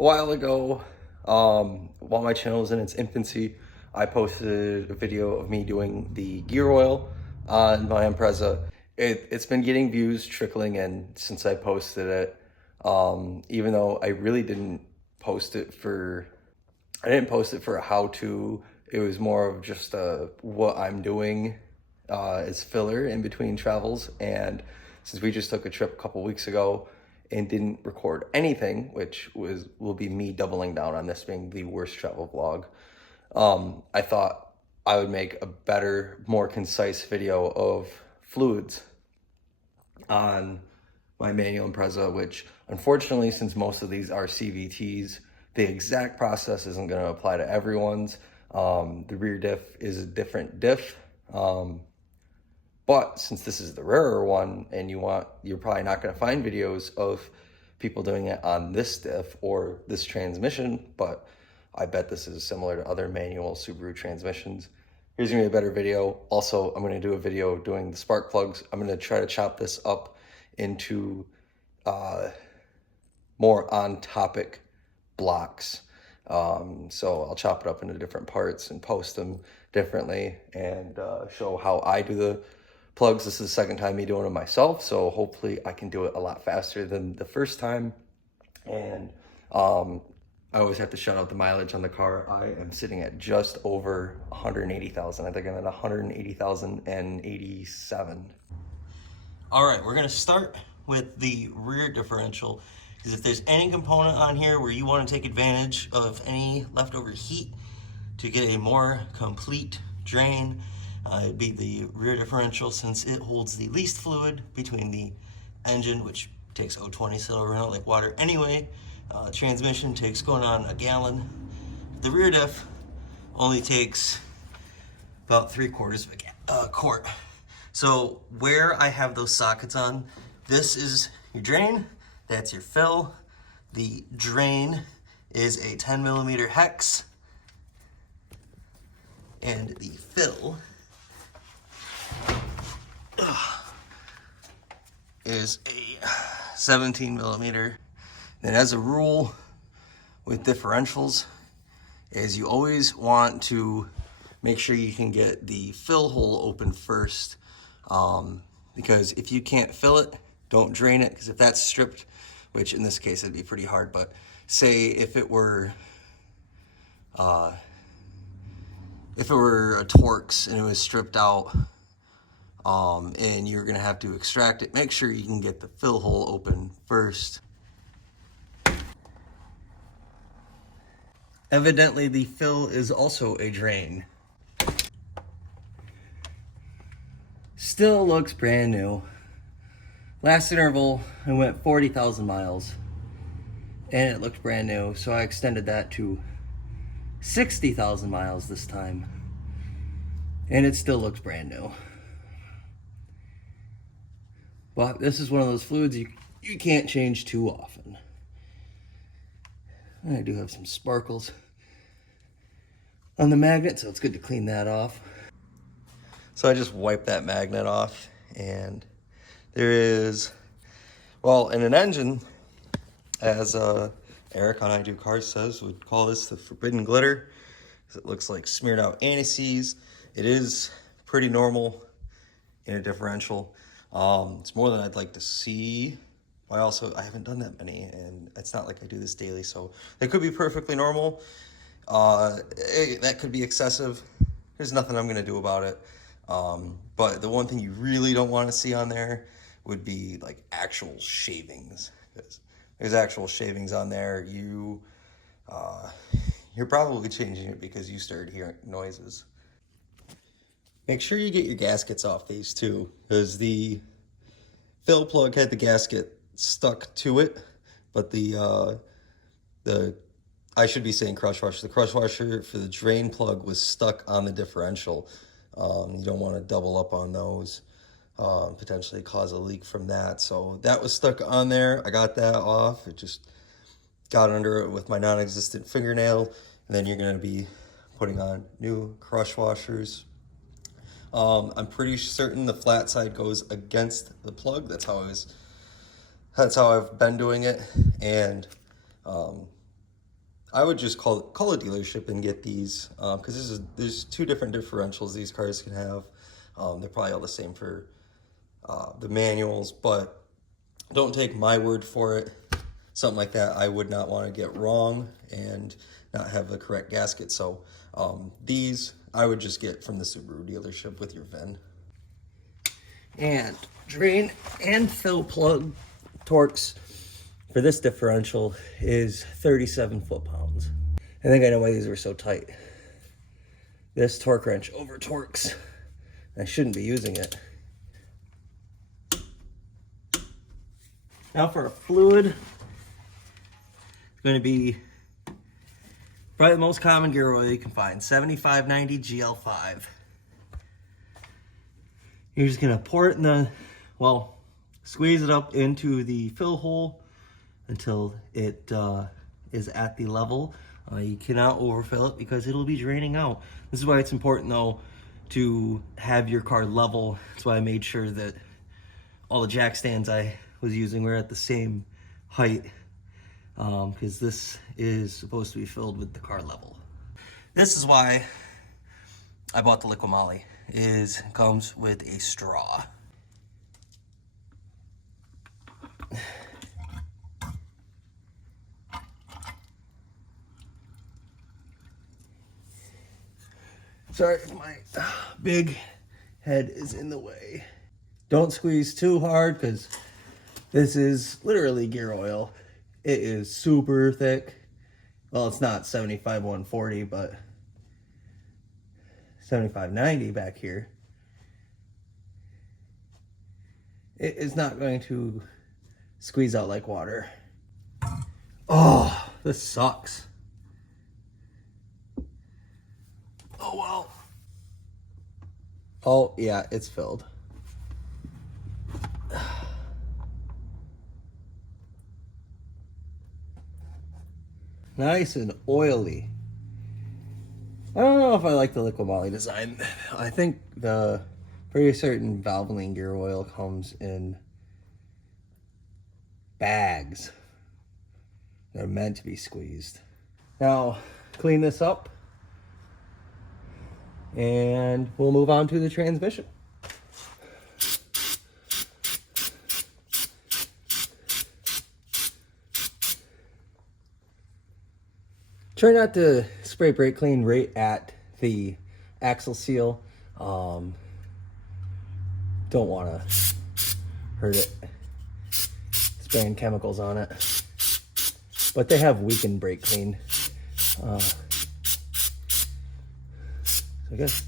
A while ago, while my channel was in its infancy, I posted a video of me doing the gear oil on my Impreza. It's been getting views trickling in since I posted it. Even though I really didn't post it for, I didn't post it for a how-to. It was more of just what I'm doing as filler in between travels. And since we just took a trip a couple weeks ago and didn't record anything, which will be me doubling down on this being the worst travel vlog, I thought I would make a better, more concise video of fluids on my manual Impreza, which unfortunately, since most of these are CVTs, the exact process isn't going to apply to everyone's. The rear diff is a different diff. But since this is the rarer one and you're probably not going to find videos of people doing it on this diff or this transmission, but I bet this is similar to other manual Subaru transmissions. Here's gonna be a better video. Also, I'm gonna do a video doing the spark plugs. I'm gonna try to chop this up into more on topic blocks. So I'll chop it up into different parts and post them differently and show how I do the plugs. This is the second time me doing it myself, so hopefully I can do it a lot faster than the first time. And I always have to shout out the mileage on the car. I am sitting at just over 180,000. I think I'm at 180,087. All right, we're gonna start with the rear differential, because if there's any component on here where you want to take advantage of any leftover heat to get a more complete drain, it'd be the rear differential, since it holds the least fluid between the engine, which takes 0.20, so it'll run out like water anyway. Transmission takes going on a gallon. The rear diff only takes about 3/4 of a quart. So where I have those sockets on, this is your drain, that's your fill. The drain is a 10mm hex, and the fill is a 17mm. And as a rule with differentials is you always want to make sure you can get the fill hole open first, because if you can't fill it, don't drain it, because if that's stripped, which in this case it'd be pretty hard, but say if it were a Torx and it was stripped out, and you're gonna have to extract it, make sure you can get the fill hole open first. Evidently, the fill is also a drain. Still looks brand new. Last interval, I went 40,000 miles, and it looked brand new, so I extended that to 60,000 miles this time, and it still looks brand new. But this is one of those fluids you can't change too often. And I do have some sparkles on the magnet, so it's good to clean that off. So I just wiped that magnet off, and there is, well, in an engine, as Eric on I Do Cars says, would call this the forbidden glitter, because it looks like smeared out anti-seize. It is pretty normal in a differential. It's more than I'd like to see. I haven't done that many, and it's not like I do this daily, so they could be perfectly normal. That could be excessive. There's nothing I'm gonna do about it. But the one thing you really don't want to see on there would be like actual shavings. Because there's actual shavings on there. You're probably changing it because you started hearing noises. Make sure you get your gaskets off these too, because the fill plug had the gasket stuck to it, but I should be saying crush washer. The crush washer for the drain plug was stuck on the differential. You don't want to double up on those, potentially cause a leak from that. So that was stuck on there. I got that off. It just got under it with my non-existent fingernail. And then you're going to be putting on new crush washers. I'm pretty certain the flat side goes against the plug. That's how I've been doing it. And I would just call a dealership and get these, because there's two different differentials these cars can have. They're probably all the same for the manuals, but don't take my word for it. Something like that I would not want to get wrong and not have the correct gasket. So these I would just get from the Subaru dealership with your VIN. And drain and fill plug torques for this differential is 37 foot-pounds. I think I know why these were so tight. This torque wrench over torques. I shouldn't be using it. Now for a fluid, it's going to be probably the most common gear oil you can find, 7590 GL5. You're just going to pour it in the, well, squeeze it up into the fill hole until it is at the level. You cannot overfill it because it'll be draining out. This is why it's important though to have your car level. That's why I made sure that all the jack stands I was using were at the same height, because this is supposed to be filled with the car level. This is why I bought the Liqui Moly. It comes with a straw. Sorry if my big head is in the way. Don't squeeze too hard because this is literally gear oil. It is super thick. Well, it's not 75/140, but 75/90 back here. It is not going to squeeze out like water. Oh, this sucks. Oh, well. Oh, yeah, it's filled. Nice and oily. I don't know if I like the Liqui Moly design. I think the pretty certain Valvoline gear oil comes in bags. They're meant to be squeezed. Now, clean this up and we'll move on to the transmission. Try not to spray brake clean right at the axle seal. Don't want to hurt it spraying chemicals on it. But they have weakened brake clean. So I guess